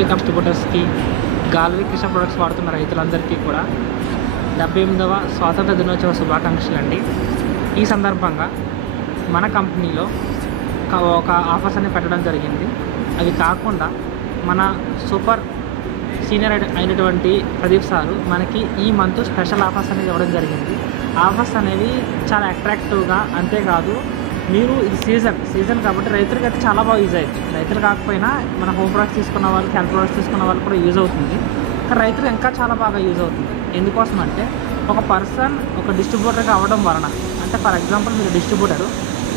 డిస్ట్రిబ్యూటర్స్కి gallery Krishna products వాడుతున్న రైతులందరికీ కూడా 78వ స్వాతంత్ర దినోత్సవ శుభాకాంక్షలు అండి. ఈ సందర్భంగా మన కంపెనీలో ఒక ఆఫర్స్ అని పెట్టడం జరిగింది. అవి కాకుండా మన సూపర్ సీనియర్ అయినటువంటి ప్రదీప్ సారు మనకి ఈ మంత్ స్పెషల్ ఆఫర్స్ అనేది ఇవ్వడం జరిగింది. ఆఫర్స్ అనేవి చాలా అట్రాక్టివ్గా, అంతేకాదు మీరు ఇది సీజన్ కాబట్టి రైతులకి అయితే చాలా బాగా యూజ్ అవుతుంది. రైతులు కాకపోయినా మన హోమ్ ప్రొడక్ట్స్ తీసుకున్న వాళ్ళకి, హెల్త్ ప్రొడక్ట్స్ తీసుకున్న వాళ్ళకి కూడా యూజ్ అవుతుంది. కానీ రైతులు ఇంకా చాలా బాగా యూజ్ అవుతుంది. ఎందుకోసం అంటే ఒక పర్సన్ ఒక డిస్ట్రిబ్యూటర్గా అవ్వడం వలన, అంటే ఫర్ ఎగ్జాంపుల్ మీరు డిస్ట్రిబ్యూటరు,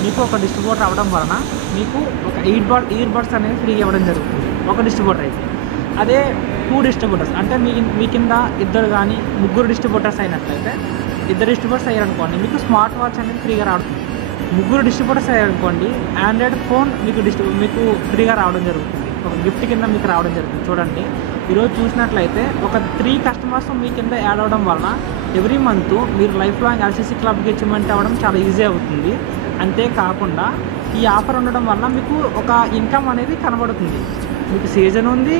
మీకు ఒక డిస్ట్రిబ్యూటర్ అవ్వడం వలన మీకు ఒక ఇయర్ బడ్స్ అనేవి ఫ్రీగా ఇవ్వడం జరుగుతుంది ఒక డిస్ట్రిబ్యూటర్ అయితే. అదే 2 డిస్ట్రిబ్యూటర్స్ అంటే మీ కింద ఇద్దరు కానీ ముగ్గురు డిస్ట్రిబ్యూటర్స్ అయినట్లయితే, ఇద్దరు డిస్ట్రిబ్యూటర్స్ అయ్యారనుకోండి మీకు స్మార్ట్ వాచ్ అనేది ఫ్రీగా రావడం. ముగ్గురు డిస్ట్రిబ్యూటర్స్ అయ్యారనుకోండి ఆండ్రాయిడ్ ఫోన్ మీకు ఫ్రీగా రావడం జరుగుతుంది. ఒక గిఫ్ట్ కింద మీకు రావడం జరుగుతుంది. చూడండి, ఈరోజు చూసినట్లయితే ఒక 3 కస్టమర్స్ మీ కింద యాడ్ అవ్వడం వలన ఎవ్రీ మంత్ మీరు లైఫ్ లాంగ్ ఎల్సీసీ క్లబ్కి అచీవ్మెంట్ అవ్వడం చాలా ఈజీ అవుతుంది. అంతేకాకుండా ఈ ఆఫర్ ఉండడం వల్ల మీకు ఒక ఇన్కమ్ అనేది కనబడుతుంది. మీకు సీజన్ ఉంది,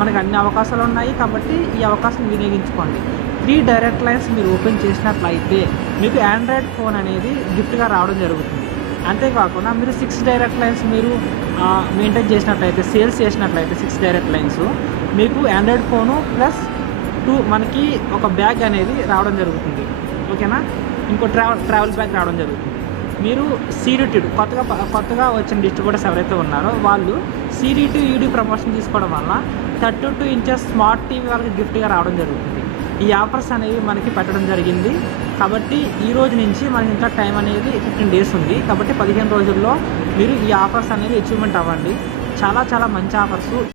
మనకు అన్ని అవకాశాలు ఉన్నాయి కాబట్టి ఈ అవకాశం వినియోగించుకోండి. 3 డైరెక్ట్ లైన్స్ మీరు ఓపెన్ చేసినట్లయితే మీకు ఆండ్రాయిడ్ ఫోన్ అనేది గిఫ్ట్గా రావడం జరుగుతుంది. అంతేకాకుండా మీరు 6 డైరెక్ట్ లైన్స్ మీరు మెయింటైన్ చేసినట్లయితే, సేల్స్ చేసినట్లయితే 6 డైరెక్ట్ లైన్స్ మీకు ఆండ్రాయిడ్ ఫోను ప్లస్ 2 మనకి ఒక బ్యాగ్ అనేది రావడం జరుగుతుంది. ఓకేనా, ఇంకో ట్రావెల్ బ్యాగ్ రావడం జరుగుతుంది. మీరు సీడీ కొత్తగా వచ్చిన డిస్ట్రిబ్యూటర్స్ ఎవరైతే ఉన్నారో వాళ్ళు CD2ED ప్రమోషన్ తీసుకోవడం వల్ల 32 ఇంచెస్ స్మార్ట్ టీవీ వాళ్ళకి గిఫ్ట్గా రావడం జరుగుతుంది. ఈ ఆఫర్స్ అనేవి మనకి పెట్టడం జరిగింది. కాబట్టి ఈ రోజు నుంచి మనకి ఇంకా టైం అనేది 15 డేస్ ఉంది. కాబట్టి 15 రోజుల్లో మీరు ఈ ఆఫర్స్ అనేది అచీవ్మెంట్ అవ్వండి. చాలా మంచి ఆఫర్స్.